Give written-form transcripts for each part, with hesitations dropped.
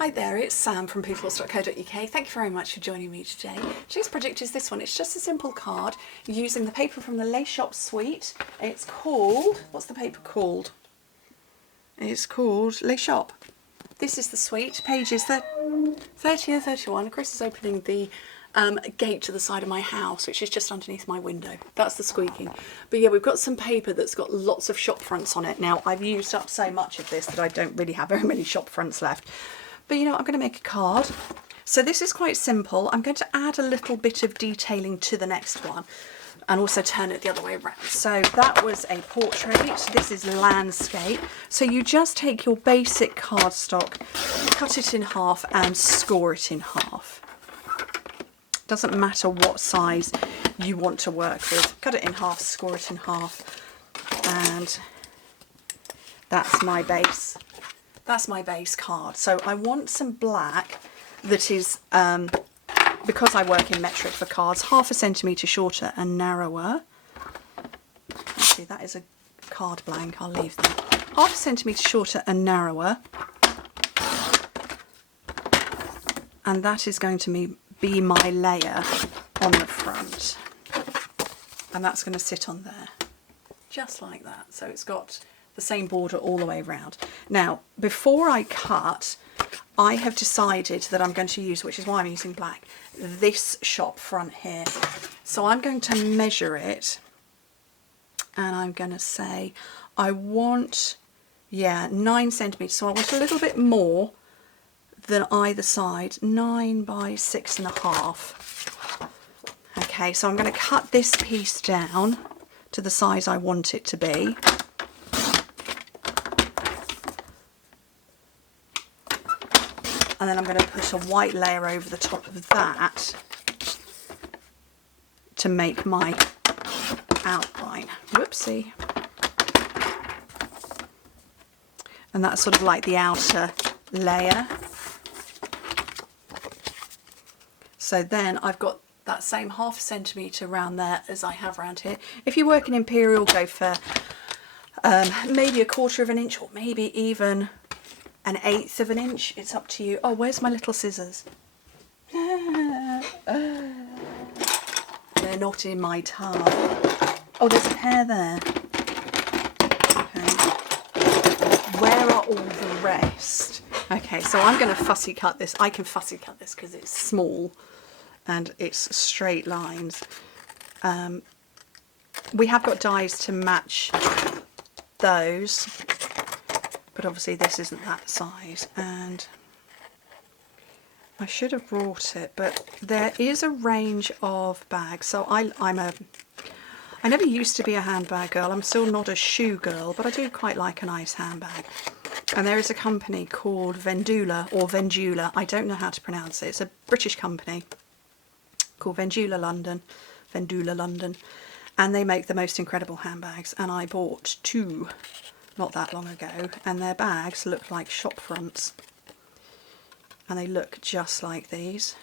Hi there, it's Sam from Pootles.co.uk. Thank you very much for joining me today. Today's project is this one. It's just a simple card using the paper from the Shoppe suite. It's called, what's the paper called? It's called Shoppe. This is the suite. Pages 30 and 31. Chris is opening the gate to the side of my house, which is just underneath my window. That's the squeaking. But yeah, we've got some paper that's got lots of shop fronts on it. Now, I've used up so much of this that I don't really have very many shop fronts left. But you know, I'm going to make a card. So this is quite simple. I'm going to add a little bit of detailing to the next one and also turn it the other way around. So that was a portrait. This is landscape. So you just take your basic cardstock, cut it in half and score it in half. Doesn't matter what size you want to work with. Cut it in half, score it in half, and that's my base. That's my base card. So I want some black that is, because I work in metric for cards, 1/2 centimetre shorter and narrower. Actually, that is a card blank, I'll leave that. 1/2 centimetre shorter and narrower. And that is going to be my layer on the front. And that's going to sit on there, just like that. So it's got the same border all the way around. Now, before I cut, I have decided that I'm going to use, which is why I'm using black, this shop front here. So I'm going to measure it and I'm going to say I want, 9 centimetres. So I want a little bit more than either side, 9 by 6.5. Okay, so I'm going to cut this piece down to the size I want it to be. And then I'm going to put a white layer over the top of that to make my outline. Whoopsie. And that's sort of like the outer layer. So then I've got that same 1/2 centimetre around there as I have around here. If you work in imperial, go for maybe 1/4 of an inch or maybe even 1/8 of an inch. It's up to you. Oh, where's my little scissors? They're not in my tub. Oh, there's a pair there. Okay. Where are all the rest? Okay, so I'm going to fussy cut this. I can fussy cut this because it's small and it's straight lines. We have got dies to match those, but obviously this isn't that size, and I should have brought it, but there is a range of bags. So I never used to be a handbag girl. I'm still not a shoe girl, but I do quite like a nice handbag. And there is a company called Vendula or Vendula. I don't know how to pronounce it. It's a British company called Vendula London, and they make the most incredible handbags. And I bought 2 not that long ago, and their bags look like shop fronts, and they look just like these.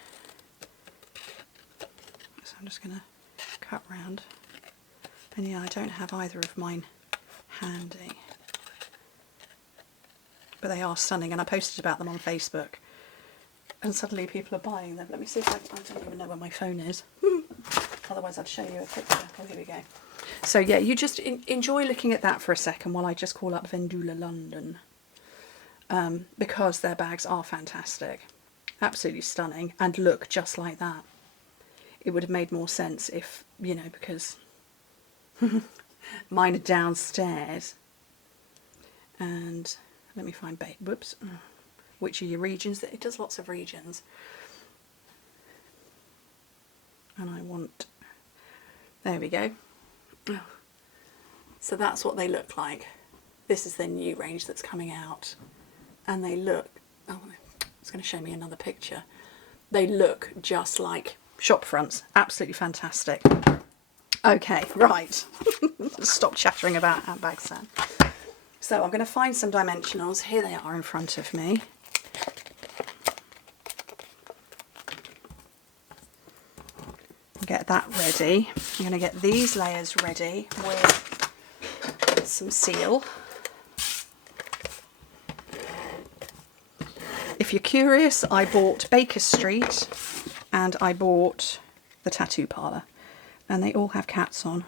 So I'm just going to cut round, and yeah, I don't have either of mine handy, but they are stunning, and I posted about them on Facebook and suddenly people are buying them. Let me see if I don't even know where my phone is. Otherwise I'd show you a picture. Oh, here we go. So yeah, you just enjoy looking at that for a second while I just call up Vendula London, because their bags are fantastic, absolutely stunning, and look just like that. It would have made more sense if, you know, because mine are downstairs. And let me find which are your regions. It does lots of regions. And I want, there we go. So that's what they look like. This is their new range that's coming out. And they look, oh, it's going to show me another picture. They look just like shop fronts. Absolutely fantastic. Okay, right. Stop chattering about handbags, Sam. So I'm going to find some dimensionals. Here they are in front of me. Get that ready. I'm going to get these layers ready with some seal. If you're curious, I bought Baker Street and I bought the Tattoo Parlour, and they all have cats on,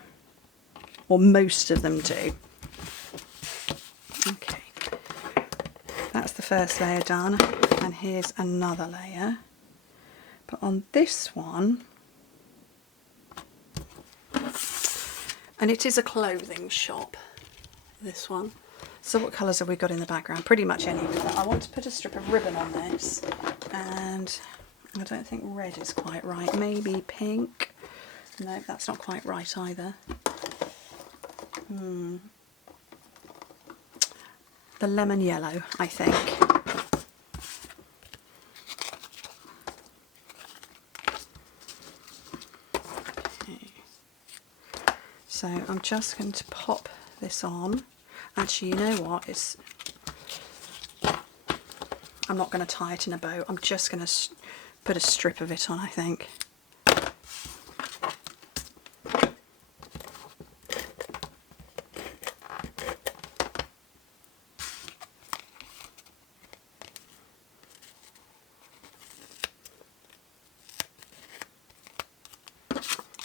or most of them do. Okay, that's the first layer done, and here's another layer. But on this one, and it is a clothing shop, this one. So what colours have we got in the background? Pretty much any. I want to put a strip of ribbon on this, and I don't think red is quite right. Maybe pink. No, that's not quite right either. The lemon yellow, I think. Okay. So I'm just going to pop this on. Actually, you know what? I'm not going to tie it in a bow. I'm just going to put a strip of it on, I think.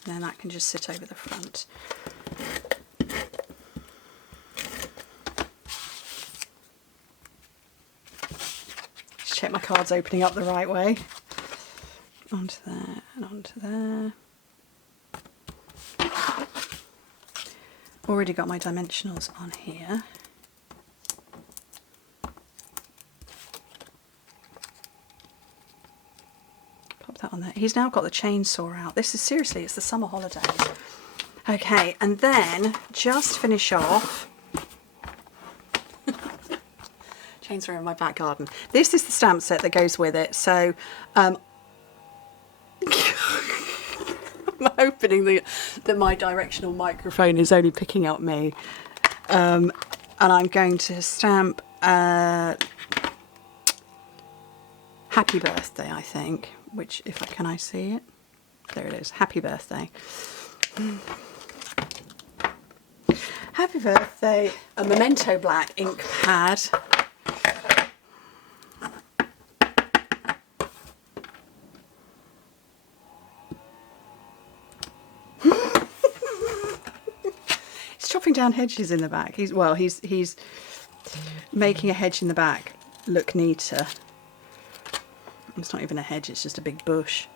And then that can just sit over the front. Just check my card's opening up the right way. Onto there and onto there. Already got my dimensionals on here. On there. He's now got the chainsaw out. This is seriously, it's the summer holidays. Okay, and then just finish off. Chainsaw in my back garden. This is the stamp set that goes with it. So I'm hoping that my directional microphone is only picking up me. And I'm going to stamp Happy Birthday, I think. Which, can I see it? There it is. Happy birthday. Happy birthday. A Memento Black ink pad. He's chopping down hedges in the back. He's making a hedge in the back look neater. It's not even a hedge, it's just a big bush.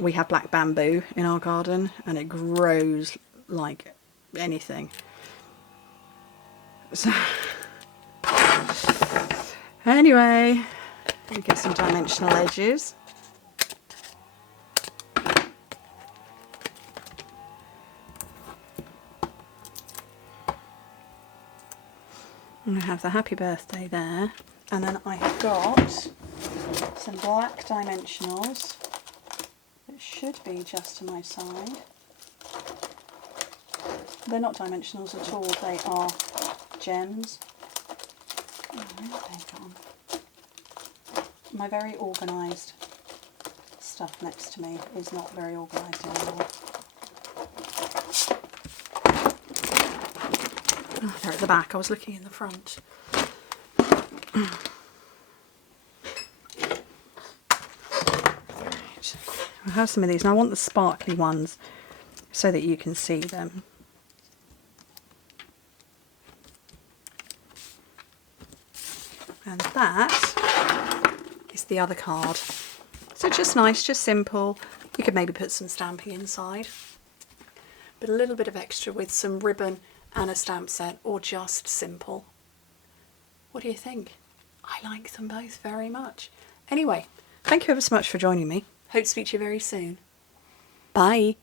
We have black bamboo in our garden and it grows like anything. So anyway, we get some dimensional edges. And I have the happy birthday there. And then I have got some black dimensionals that should be just to my side. They're not dimensionals at all, they are gems. Oh, where have they gone? My very organised stuff next to me is not very organised anymore. Oh, they're at the back, I was looking in the front. I have some of these and I want the sparkly ones so that you can see them. And that is the other card. So just nice, just simple. You could maybe put some stamping inside, but a little bit of extra with some ribbon and a stamp set, or just simple. What do you think? I like them both very much. Anyway, thank you ever so much for joining me. Hope to speak to you very soon. Bye.